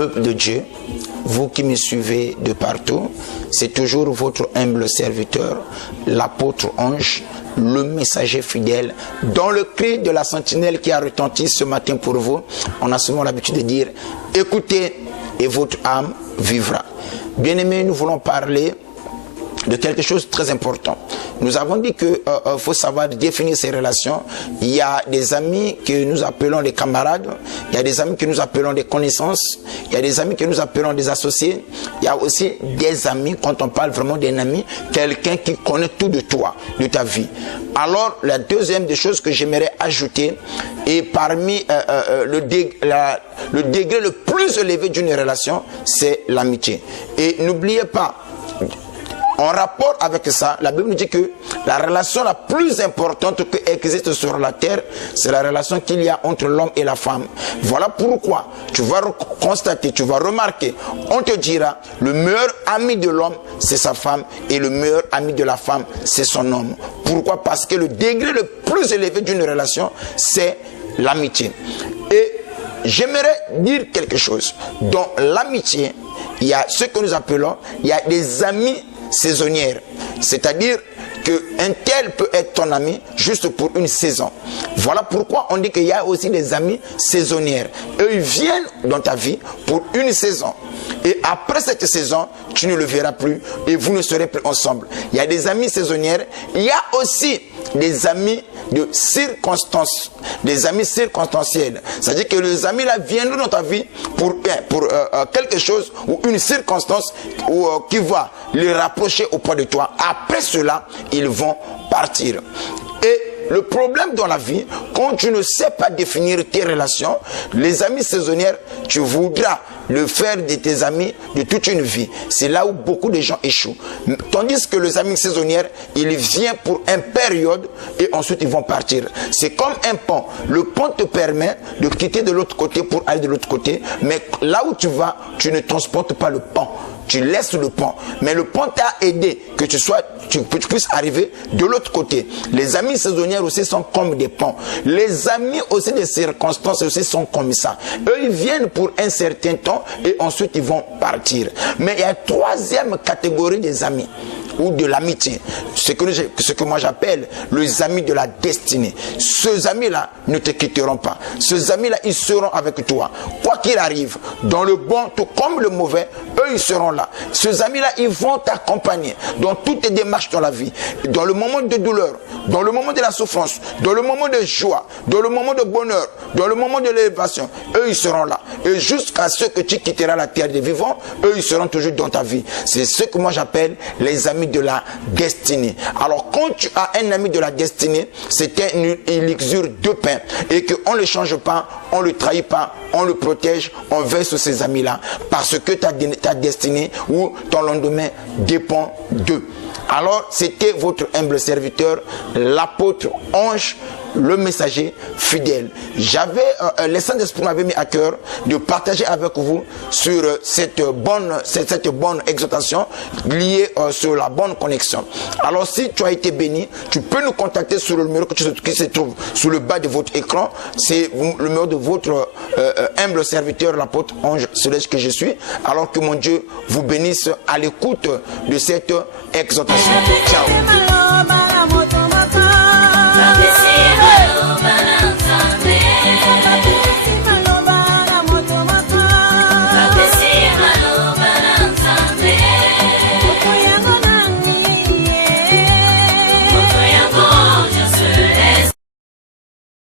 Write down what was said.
peuple de Dieu, vous qui me suivez de partout, c'est toujours votre humble serviteur, l'apôtre Ange, le messager fidèle, dans le cri de la sentinelle qui a retenti ce matin pour vous. On a souvent l'habitude de dire, écoutez et votre âme vivra. Bien-aimés, nous voulons parler de quelque chose de très important. Nous avons dit qu'il faut savoir définir ces relations. Il y a des amis que nous appelons des camarades, il y a des amis que nous appelons des connaissances, il y a des amis que nous appelons des associés, il y a aussi des amis, quand on parle vraiment d'un ami, quelqu'un qui connaît tout de toi, de ta vie. Alors, la deuxième des choses que j'aimerais ajouter, et parmi le degré le plus élevé d'une relation, c'est l'amitié. Et n'oubliez pas, en rapport avec ça, la Bible nous dit que la relation la plus importante qui existe sur la terre, c'est la relation qu'il y a entre l'homme et la femme. Voilà pourquoi tu vas constater, tu vas remarquer, on te dira, le meilleur ami de l'homme, c'est sa femme, et le meilleur ami de la femme, c'est son homme. Pourquoi? Parce que le degré le plus élevé d'une relation, c'est l'amitié. Et j'aimerais dire quelque chose. Dans l'amitié, il y a ce que nous appelons, il y a des amis saisonnières, c'est-à-dire qu'un tel peut être ton ami juste pour une saison. Voilà pourquoi on dit qu'il y a aussi des amis saisonnières. Eux, ils viennent dans ta vie pour une saison. Et après cette saison, tu ne le verras plus et vous ne serez plus ensemble. Il y a des amis saisonnières. Il y a aussi des amis de circonstances, des amis circonstanciels. C'est-à-dire que les amis là viendront dans ta vie pour quelque chose ou une circonstance qui va les rapprocher auprès de toi. Après cela, ils vont partir. Et le problème dans la vie, quand tu ne sais pas définir tes relations, les amis saisonnières, tu voudras le faire de tes amis de toute une vie. C'est là où beaucoup de gens échouent. Tandis que les amis saisonnières, ils viennent pour une période et ensuite ils vont partir. C'est comme un pont. Le pont te permet de quitter de l'autre côté pour aller de l'autre côté. Mais là où tu vas, tu ne transportes pas le pont. Tu laisses le pont. Mais le pont t'a aidé que tu puisses arriver de l'autre côté. Les amis saisonnières aussi sont comme des ponts. Les amis aussi des circonstances aussi sont comme ça. Eux, ils viennent pour un certain temps et ensuite ils vont partir. Mais il y a une troisième catégorie des amis ou de l'amitié. Ce que moi j'appelle les amis de la destinée. Ces amis-là ne te quitteront pas. Ces amis-là, ils seront avec toi. Quoi qu'il arrive, dans le bon tout comme le mauvais, eux, ils seront là. Ces amis-là, ils vont t'accompagner dans toutes tes démarches dans la vie. Dans le moment de douleur, dans le moment de la souffrance, dans le moment de joie, dans le moment de bonheur, dans le moment de l'élévation, eux, ils seront là. Et jusqu'à ce que tu quitteras la terre des vivants, eux, ils seront toujours dans ta vie. C'est ce que moi j'appelle les amis de la destinée. Alors quand tu as un ami de la destinée, c'est un élixir de pain et qu'on ne le change pas, on ne le trahit pas, on le protège, on veille sur ces amis-là parce que ta destinée ou ton lendemain dépend d'eux. Alors c'était votre humble serviteur, l'apôtre Ange, le messager fidèle. J'avais, le Saint-Esprit m'avait mis à cœur de partager avec vous sur cette bonne exhortation liée sur la bonne connexion. Alors si tu as été béni, tu peux nous contacter sur le numéro qui se trouve sur le bas de votre écran. C'est le numéro de votre humble serviteur, l'apôtre Ange Céleste que je suis. Alors que mon Dieu vous bénisse à l'écoute de cette exhortation. Ciao.